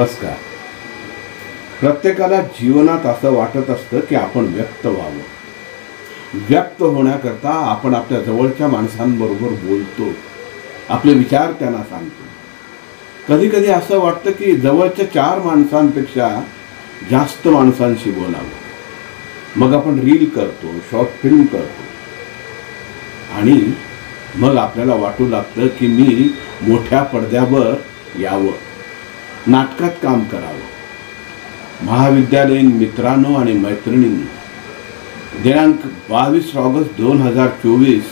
नमस्कार. प्रत्येकाला जीवनात असं वाटत असतं की आपण व्यक्त व्हावं. व्यक्त होण्याकरता आपण आपल्या जवळच्या माणसांबरोबर बोलतो, आपले विचार त्यांना सांगतो. कधी कधी असं वाटतं की जवळच्या 4 माणसांपेक्षा जास्त माणसांशी बोलावं. मग आपण रील करतो, शॉर्ट फिल्म करतो आणि मग आपल्याला वाटू लागतं की मी मोठ्या पडद्यावर यावं, नाटकात काम करावं. महाविद्यालयीन मित्रांनो आणि मैत्रिणींनी, दिनांक 22 ऑगस्ट 2024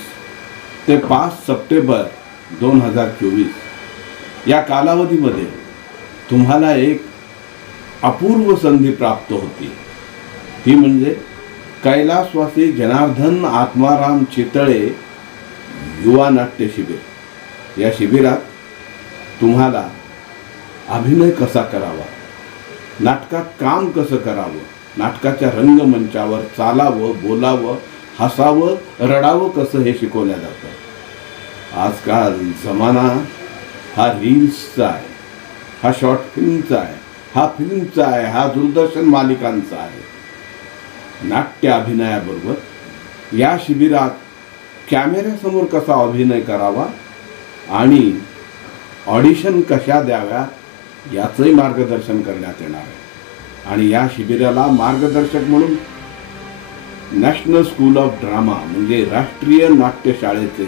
ते 5 सप्टेंबर 2024 या कालावधीमध्ये तुम्हाला एक अपूर्व संधी प्राप्त होती. ती म्हणजे कैलासवासी जनार्दन आत्माराम चितळे युवा नाट्य शिबिर. या शिबिरात तुम्हाला अभिनय कसा करावा, नाटकात काम कसं करावं, नाटकाच्या रंगमंचावर चालावं, बोलावं, हसावं, रडावं कसं हे शिकवल्या जातं. आजकाल जमाना हा रील्सचा आहे, हा शॉर्ट फिल्मचा आहे, हा फिल्मचा आहे, हा दूरदर्शन मालिकांचा आहे. नाट्य अभिनयाबरोबर या शिबिरात कॅमेऱ्यासमोर कसा अभिनय करावा आणि ऑडिशन कशा द्याव्या याचंही मार्गदर्शन करण्यात येणार आहे. आणि या शिबिराला मार्गदर्शक म्हणून नॅशनल स्कूल ऑफ ड्रामा म्हणजे राष्ट्रीय नाट्यशाळेचे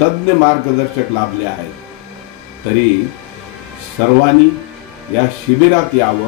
तज्ज्ञ मार्गदर्शक लाभले आहेत. तरी सर्वांनी या शिबिरात यावं